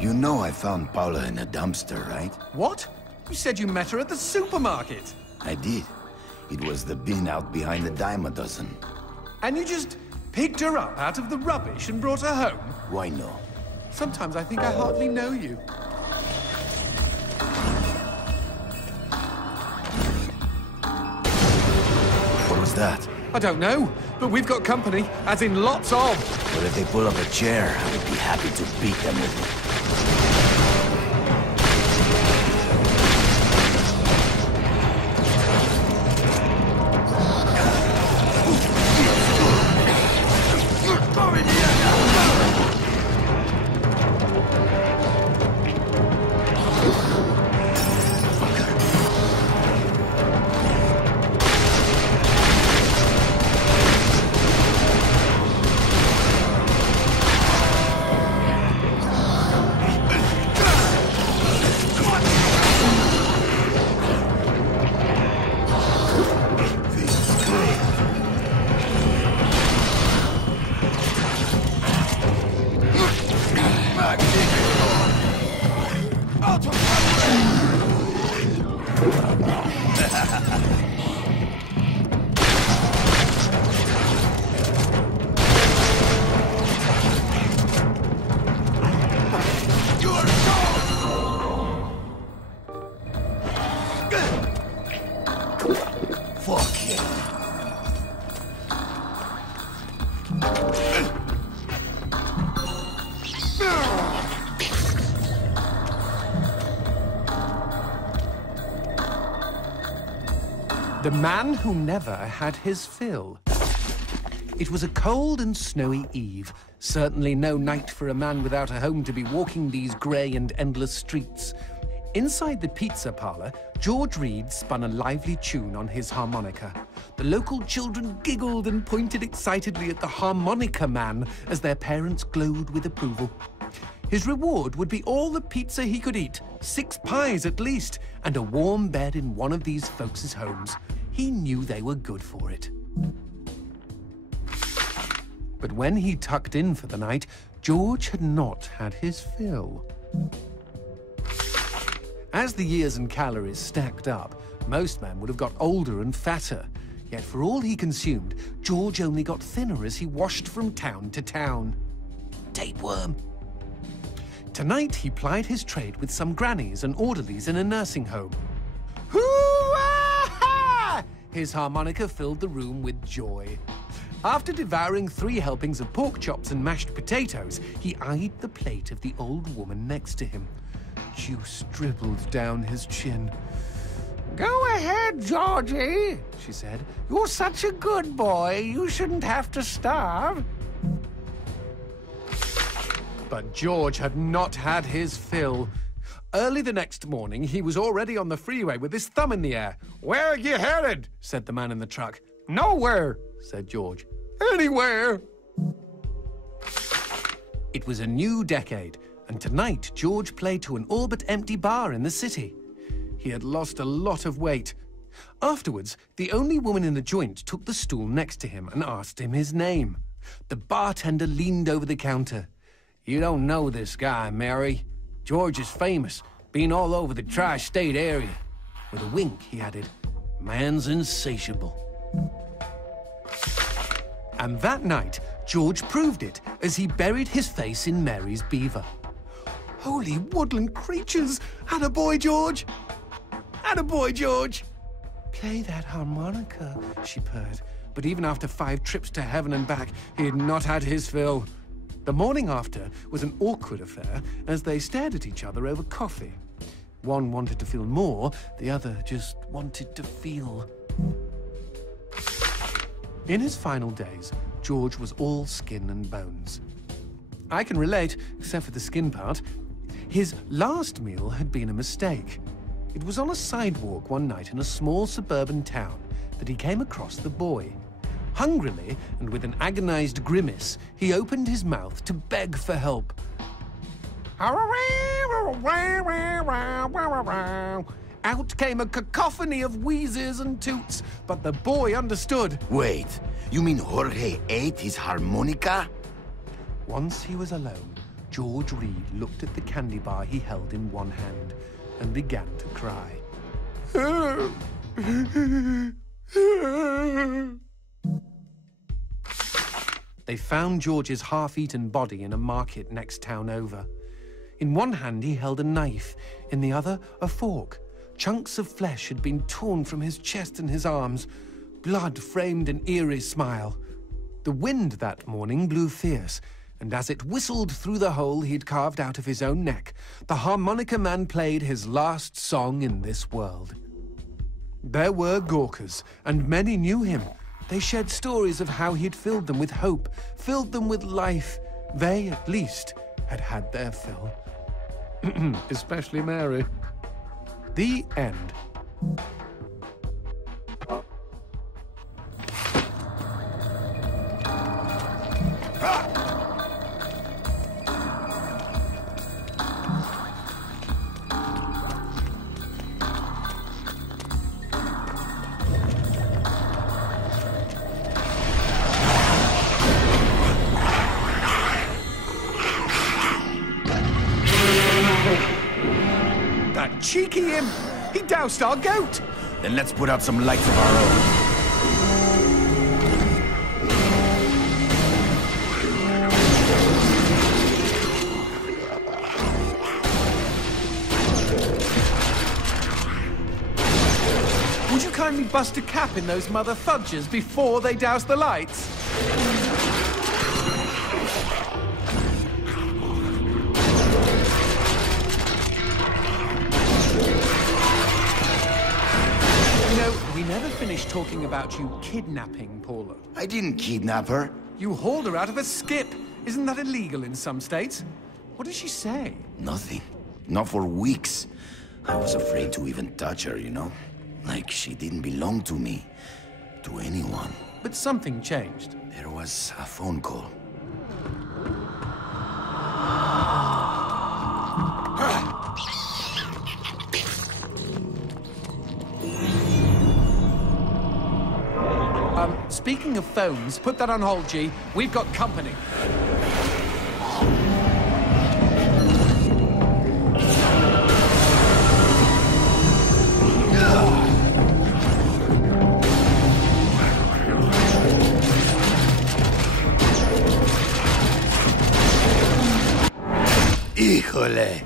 You know I found Paula in a dumpster, right? What? You said you met her at the supermarket. I did. It was the bin out behind the dime a dozen. And you just picked her up out of the rubbish and brought her home? Why no? Sometimes I think I hardly know you. What was that? I don't know, but we've got company, as in lots of. But if they pull up a chair, I would be happy to beat them with it. The man who never had his fill. It was a cold and snowy eve. Certainly no night for a man without a home to be walking these grey and endless streets. Inside the pizza parlour, George Reed spun a lively tune on his harmonica. The local children giggled and pointed excitedly at the harmonica man as their parents glowed with approval. His reward would be all the pizza he could eat, 6 pies at least, and a warm bed in one of these folks' homes. He knew they were good for it. But when he tucked in for the night, George had not had his fill. As the years and calories stacked up, most men would have got older and fatter. Yet for all he consumed, George only got thinner as he washed from town to town. Tapeworm. Tonight, he plied his trade with some grannies and orderlies in a nursing home. Hoo-ah-ha! His harmonica filled the room with joy. After devouring 3 helpings of pork chops and mashed potatoes, he eyed the plate of the old woman next to him. Juice dribbled down his chin. "Go ahead, Georgie," she said. "You're such a good boy. You shouldn't have to starve." But George had not had his fill. Early the next morning, he was already on the freeway with his thumb in the air. "Where are you headed?" said the man in the truck. "Nowhere," said George. "Anywhere." It was a new decade, and tonight George played to an all but empty bar in the city. He had lost a lot of weight. Afterwards, the only woman in the joint took the stool next to him and asked him his name. The bartender leaned over the counter. "You don't know this guy, Mary. George is famous, been all over the tri-state area." With a wink, he added, "Man's insatiable." And that night, George proved it as he buried his face in Mary's beaver. Holy woodland creatures! Attaboy, George! Attaboy, George! "Play that harmonica," she purred. But even after 5 trips to heaven and back, he had not had his fill. The morning after was an awkward affair as they stared at each other over coffee. One wanted to feel more, the other just wanted to feel. In his final days, George was all skin and bones. I can relate, except for the skin part. His last meal had been a mistake. It was on a sidewalk one night in a small suburban town that he came across the boy. Hungrily, and with an agonized grimace, he opened his mouth to beg for help. Out came a cacophony of wheezes and toots, but the boy understood. Wait, you mean Jorge ate his harmonica? Once he was alone, George Reed looked at the candy bar he held in one hand and began to cry. They found George's half-eaten body in a market next town over. In one hand he held a knife, in the other a fork. Chunks of flesh had been torn from his chest and his arms. Blood framed an eerie smile. The wind that morning blew fierce, and as it whistled through the hole he'd carved out of his own neck, the harmonica man played his last song in this world. There were Gawkers, and many knew him. They shared stories of how he'd filled them with hope, filled them with life. They, at least, had had their fill. Especially Mary. The end. That cheeky imp! He doused our goat! Then let's put out some lights of our own. Would you kindly bust a cap in those mother fudges before they douse the lights? We never finished talking about you kidnapping Paula. I didn't kidnap her. You hauled her out of a skip. Isn't that illegal in some states? What did she say? Nothing. Not for weeks. I was afraid to even touch her, you know? Like she didn't belong to me. To anyone. But something changed. There was a phone call. Speaking of phones, put that on hold, G. We've got company. Híjole!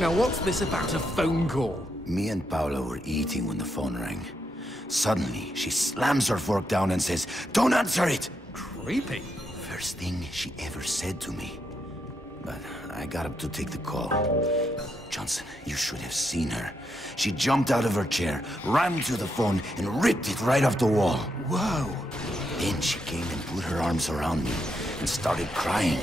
Now what's this about a phone call? Me and Paula were eating when the phone rang. Suddenly, she slams her fork down and says, "Don't answer it!" Creepy. First thing she ever said to me. But I got up to take the call. Johnson, you should have seen her. She jumped out of her chair, ran to the phone, and ripped it right off the wall. Whoa. Then she came and put her arms around me and started crying.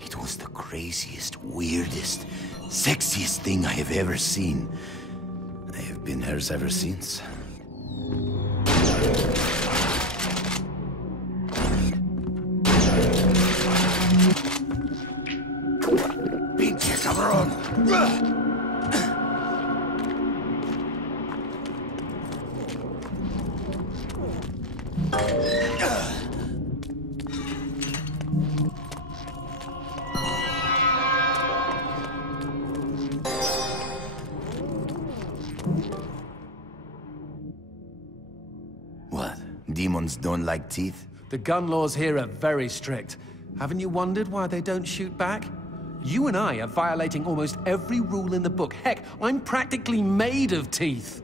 It was the craziest, weirdest, sexiest thing I have ever seen. I have been hers ever since. Pinche cabrón! What? Demons don't like teeth? The gun laws here are very strict. Haven't you wondered why they don't shoot back? You and I are violating almost every rule in the book. Heck, I'm practically made of teeth.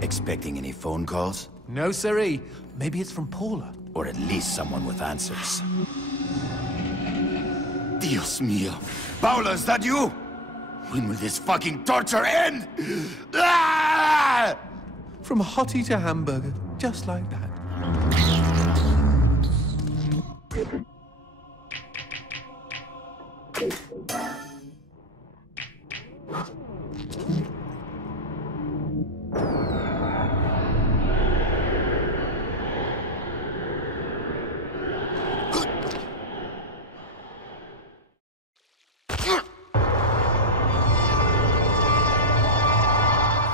Expecting any phone calls? No, siree. Maybe it's from Paula. Or at least someone with answers. Dios mío. Paula, is that you? When will this fucking torture end? Ah! From hottie to hamburger, just like that.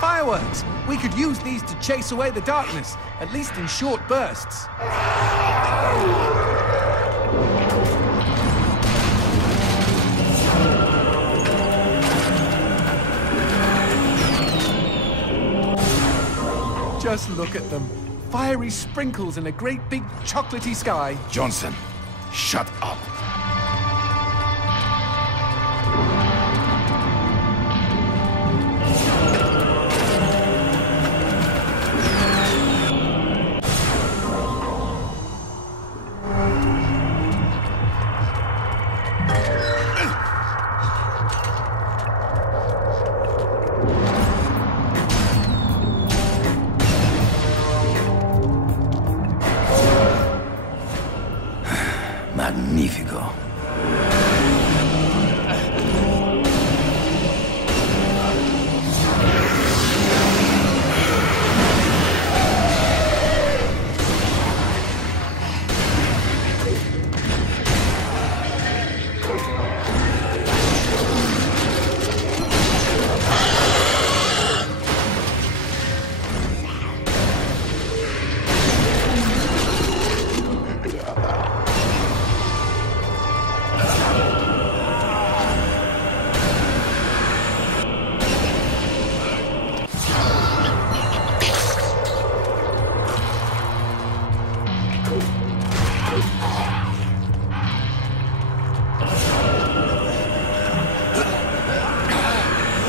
Fireworks! We could use these to chase away the darkness, at least in short bursts. Just look at them. Fiery sprinkles in a great big chocolatey sky. Johnson, shut up. Magnifico.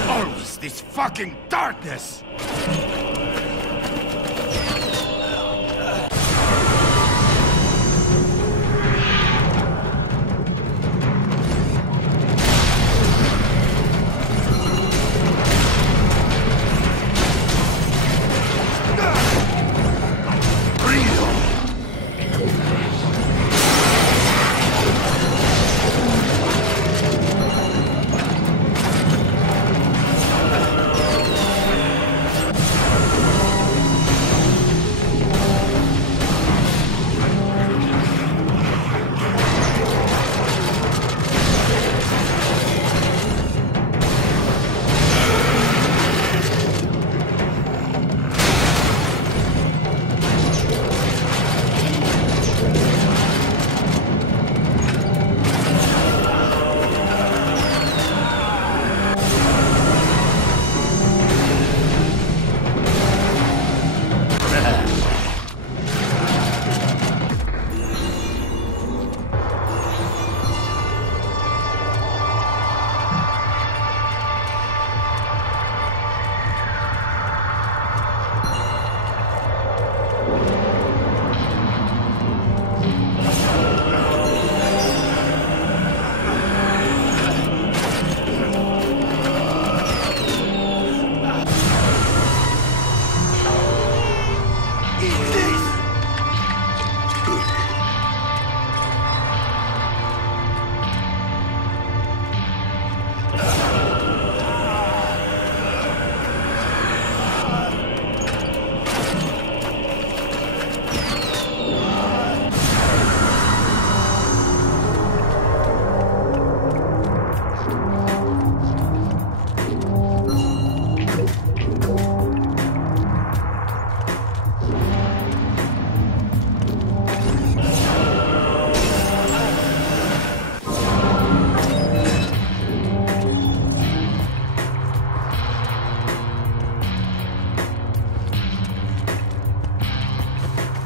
Always this fucking darkness!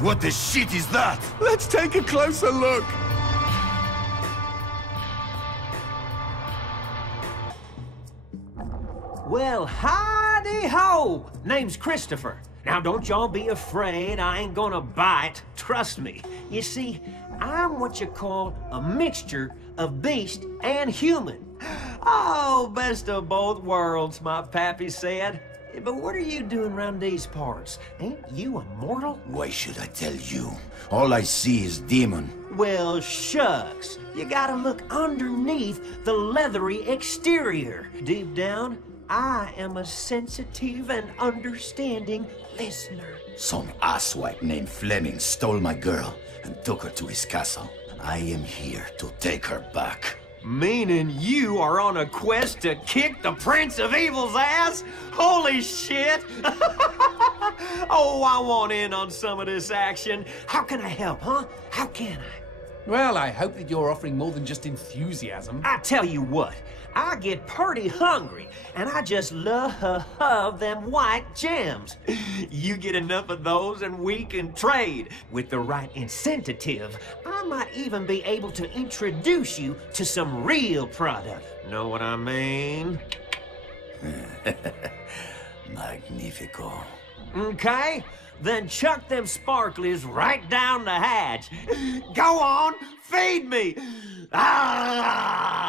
What the shit is that? Let's take a closer look. Well, howdy-ho! Name's Christopher. Now, don't y'all be afraid. I ain't gonna bite. Trust me. You see, I'm what you call a mixture of beast and human. Oh, best of both worlds, my pappy said. But what are you doing around these parts? Ain't you a mortal? Why should I tell you? All I see is demon. Well, shucks. You gotta look underneath the leathery exterior. Deep down, I am a sensitive and understanding listener. Some asswipe named Fleming stole my girl and took her to his castle. I am here to take her back. Meaning you are on a quest to kick the Prince of Evil's ass? Holy shit! Oh, I want in on some of this action. How can I help, huh? How can I? Well, I hope that you're offering more than just enthusiasm. I tell you what, I get pretty hungry, and I just love them white gems. You get enough of those and we can trade. With the right incentive, I might even be able to introduce you to some real product. Know what I mean? Magnifico. Okay, then chuck them sparklies right down the hatch. Go on, feed me! Ah!